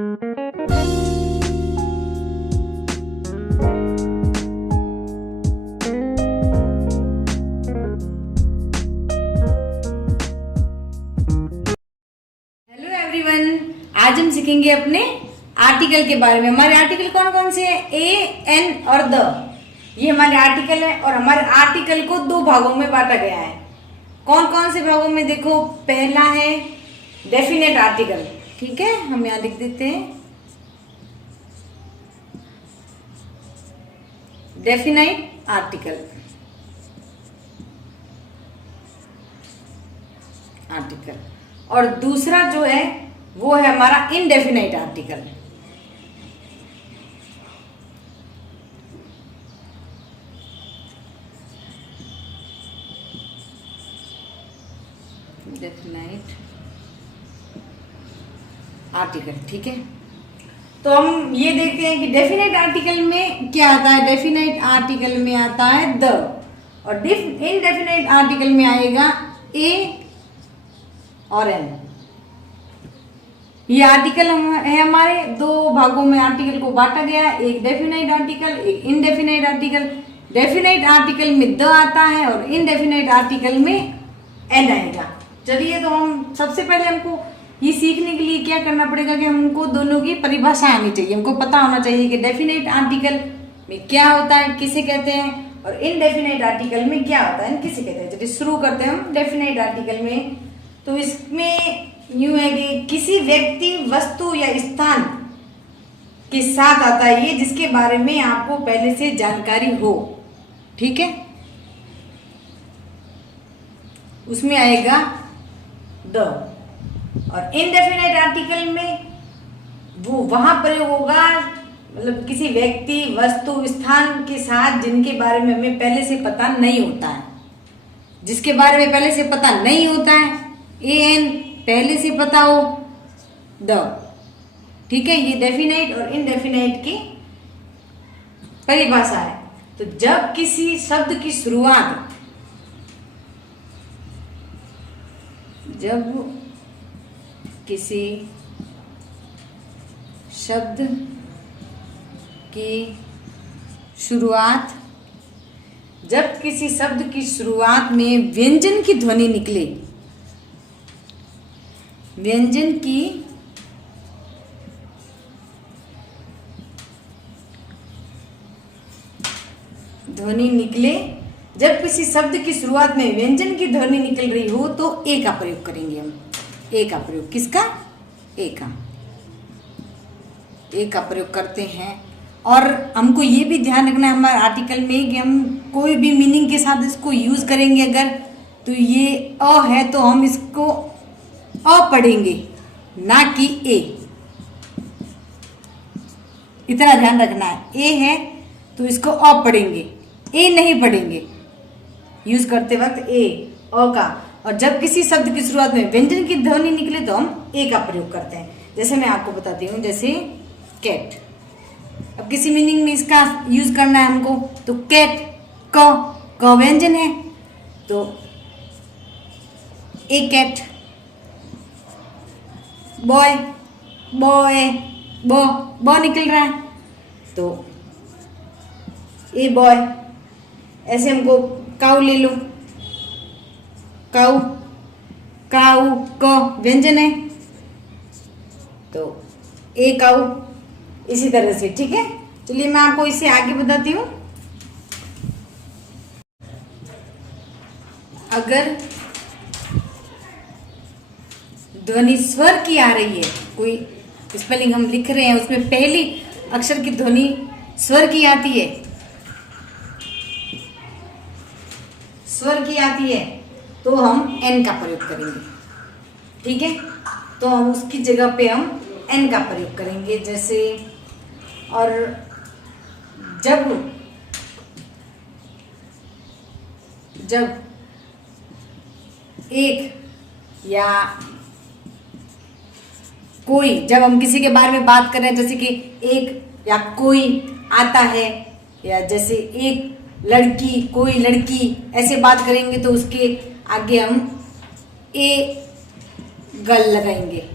आज हम सीखेंगे अपने आर्टिकल के बारे में। हमारे आर्टिकल कौन कौन से हैं? ए, एन और द। ये हमारे आर्टिकल है और हमारे आर्टिकल को दो भागों में बांटा गया है। कौन कौन से भागों में? देखो, पहला है डेफिनेट आर्टिकल। ठीक है, हम यहां लिख देते हैं डेफिनेट आर्टिकल। और दूसरा जो है वो है हमारा इनडेफिनाइट आर्टिकल। Definite article. ठीक है, तो हम ये देखते हैं कि डेफिनेट आर्टिकल में क्या आता है। डेफिनेट आर्टिकल में आता है द, और इनडेफिनाइट आर्टिकल में आएगा ए और एन। ये आर्टिकल है हमारे दो भागों में आर्टिकल को बांटा गया है, एक डेफिनाइट आर्टिकल, एक इनडेफिनाइट आर्टिकल। डेफिनाइट आर्टिकल में द आता है और इनडेफिनाइट आर्टिकल में एन आएगा। चलिए, तो हम सबसे पहले हमको ये सीखने के लिए क्या करना पड़ेगा कि हमको दोनों की परिभाषा आनी चाहिए। हमको पता होना चाहिए कि डेफिनाइट आर्टिकल में क्या होता है, किसे कहते हैं, और इनडेफिनाइट आर्टिकल में क्या होता है, किसे कहते हैं। चलिए शुरू करते हैं हम डेफिनाइट आर्टिकल में। तो इसमें यूं है कि किसी व्यक्ति, वस्तु या स्थान के साथ आता है ये, जिसके बारे में आपको पहले से जानकारी हो। ठीक है, उसमें आएगा द। और इनडेफिनाइट आर्टिकल में वो वहां प्रयोग होगा, मतलब किसी व्यक्ति, वस्तु, स्थान के साथ जिनके बारे में हमें पहले से पता नहीं होता है। जिसके बारे में पहले से पता नहीं होता है, ए एन, पहले से पता हो द। ठीक है, ये डेफिनाइट और इनडेफिनाइट की परिभाषा है। तो जब किसी शब्द की शुरुआत, जब किसी शब्द की शुरुआत, जब किसी शब्द की शुरुआत में व्यंजन की ध्वनि निकले, व्यंजन की ध्वनि निकले, जब किसी शब्द की शुरुआत में व्यंजन की ध्वनि निकल रही हो तो ए का प्रयोग करेंगे हम। ए का प्रयोग किसका? ए का। ए का प्रयोग करते हैं। और हमको ये भी ध्यान रखना है हमारे आर्टिकल में कि हम कोई भी मीनिंग के साथ इसको यूज करेंगे अगर, तो ये अ है तो हम इसको अ पढ़ेंगे, ना कि ए। इतना ध्यान रखना है। ए है तो इसको अ पढ़ेंगे, ए नहीं पढ़ेंगे यूज करते वक्त ए, अ का। और जब किसी शब्द की शुरुआत में व्यंजन की ध्वनि निकले तो हम ए का प्रयोग करते हैं। जैसे मैं आपको बताती हूँ, जैसे कैट। अब किसी मीनिंग में इसका यूज करना है हमको, तो कैट, क व्यंजन है तो ए कैट। बॉय, बॉय, ब निकल रहा है तो ए बॉय। ऐसे हमको काऊ ले लो, काऊ, काऊ, क व्यंजन है तो ए काऊ। इसी तरह से। ठीक है, चलिए मैं आपको इसे आगे बताती हूँ। अगर ध्वनि स्वर की आ रही है, कोई स्पेलिंग हम लिख रहे हैं उसमें पहली अक्षर की ध्वनि स्वर की आती है, स्वर की आती है, तो हम एन का प्रयोग करेंगे। ठीक है, तो हम उसकी जगह पे हम एन का प्रयोग करेंगे। जैसे, और जब एक या कोई, जब हम किसी के बारे में बात कर रहे हैं, जैसे कि एक या कोई आता है, या जैसे एक लड़की, कोई लड़की, ऐसे बात करेंगे तो उसके आगे हम ए गल लगाएंगे।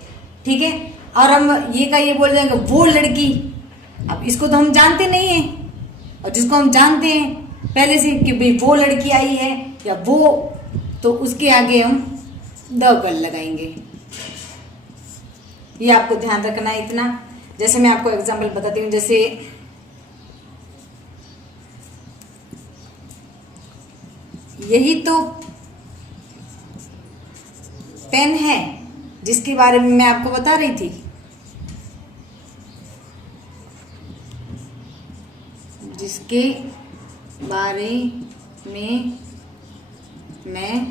ठीक है, और हम ये का ये बोल जाएंगे वो लड़की। अब इसको तो हम जानते नहीं हैं, और जिसको हम जानते हैं पहले से कि भाई वो लड़की आई है या वो, तो उसके आगे हम द कल लगाएंगे। ये आपको ध्यान रखना है इतना। जैसे मैं आपको एग्जांपल बताती हूँ, जैसे यही तो पेन है जिसके बारे में मैं आपको बता रही थी, जिसके बारे में मैं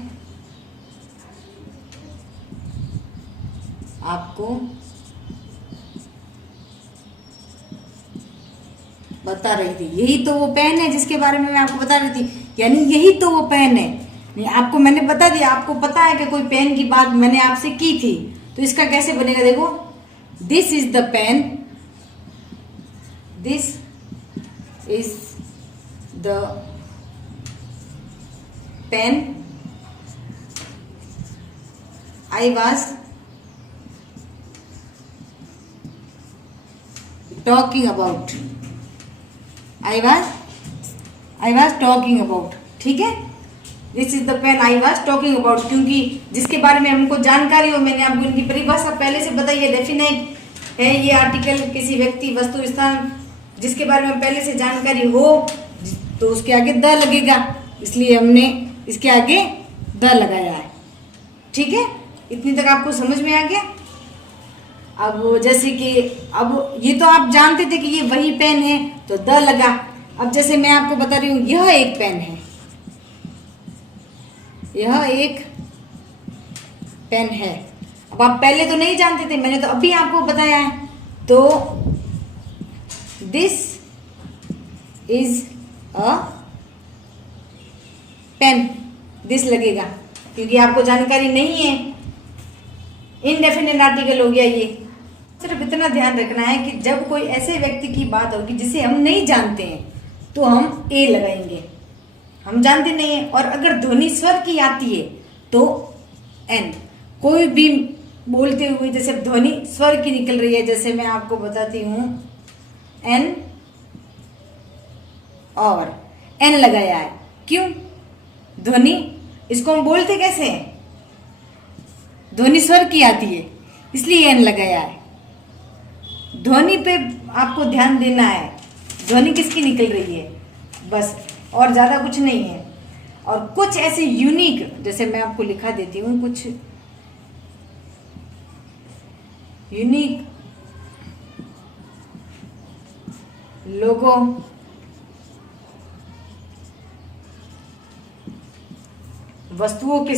आपको बता रही थी। यही तो वो पेन है जिसके बारे में मैं आपको बता रही थी, यानी यही तो वो पेन है। नहीं, आपको मैंने बता दिया, आपको पता है कि कोई पेन की बात मैंने आपसे की थी, तो इसका कैसे बनेगा? देखो, this is the pen, this is the pen I was talking about, I was talking about. ठीक है, this is the pen I was talking about, क्योंकि जिसके बारे में हमको जानकारी हो, मैंने आपको इनकी परिभाषा पहले से बताई है। डेफिनेट है ये आर्टिकल किसी व्यक्ति, वस्तु, स्थान जिसके बारे में पहले से जानकारी हो तो उसके आगे द लगेगा, इसलिए हमने इसके आगे द लगाया है। ठीक है, इतनी तक आपको समझ में आ गया। अब जैसे कि अब ये तो आप जानते थे कि ये वही पेन है, तो द लगा। अब जैसे मैं आपको बता रही हूँ यह एक पेन है, यह एक पेन है। अब आप पहले तो नहीं जानते थे, मैंने तो अभी आपको बताया है। तो this is a pen, this लगेगा क्योंकि आपको जानकारी नहीं है। इनडेफिनेट आर्टिकल हो गया ये। सिर्फ इतना ध्यान रखना है कि जब कोई ऐसे व्यक्ति की बात होगी जिसे हम नहीं जानते हैं तो हम ए लगाएंगे, हम जानते नहीं है। और अगर ध्वनि स्वर की आती है तो एन। कोई भी बोलते हुए जैसे ध्वनि स्वर की निकल रही है, जैसे मैं आपको बताती हूं एन, और एन लगाया है। क्यों? ध्वनि, इसको हम बोलते कैसे हैं? ध्वनि स्वर की आती है, इसलिए एन लगाया है। ध्वनि पे आपको ध्यान देना है, ध्वनि किसकी निकल रही है, बस, और ज्यादा कुछ नहीं है। और कुछ ऐसे यूनिक, जैसे मैं आपको लिखा देती हूँ, कुछ यूनिक लोगो वस्तुओं के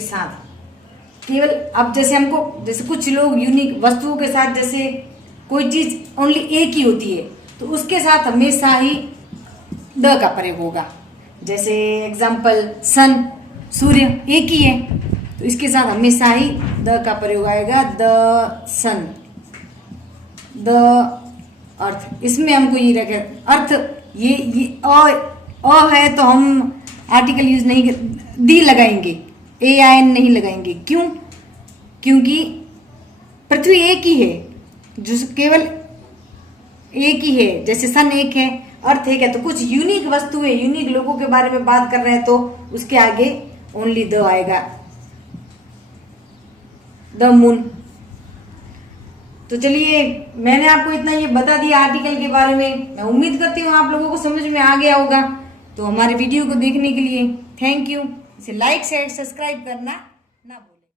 साथ केवल, अब जैसे हमको, जैसे कुछ लोग यूनिक वस्तुओं के साथ, जैसे कोई चीज ओनली एक ही होती है तो उसके साथ हमेशा ही द का प्रयोग होगा। जैसे एग्जाम्पल सन, सूर्य एक ही है तो इसके साथ हमेशा ही द का प्रयोग आएगा। द सन, द अर्थ, इसमें हमको ये रखे अर्थ, ये अ है तो हम आर्टिकल यूज नहीं, दी लगाएंगे, ए आई एन नहीं लगाएंगे। क्यों? क्योंकि पृथ्वी एक ही है, जो केवल एक ही है, जैसे सन एक है, अर्थ एक है, तो कुछ यूनिक वस्तुएं, यूनिक लोगों के बारे में बात कर रहे हैं तो उसके आगे ओनली द आएगा। The moon. तो चलिए, मैंने आपको इतना ये बता दिया आर्टिकल के बारे में। मैं उम्मीद करती हूँ आप लोगों को समझ में आ गया होगा। तो हमारे वीडियो को देखने के लिए थैंक यू। इसे लाइक, शेयर, सब्सक्राइब करना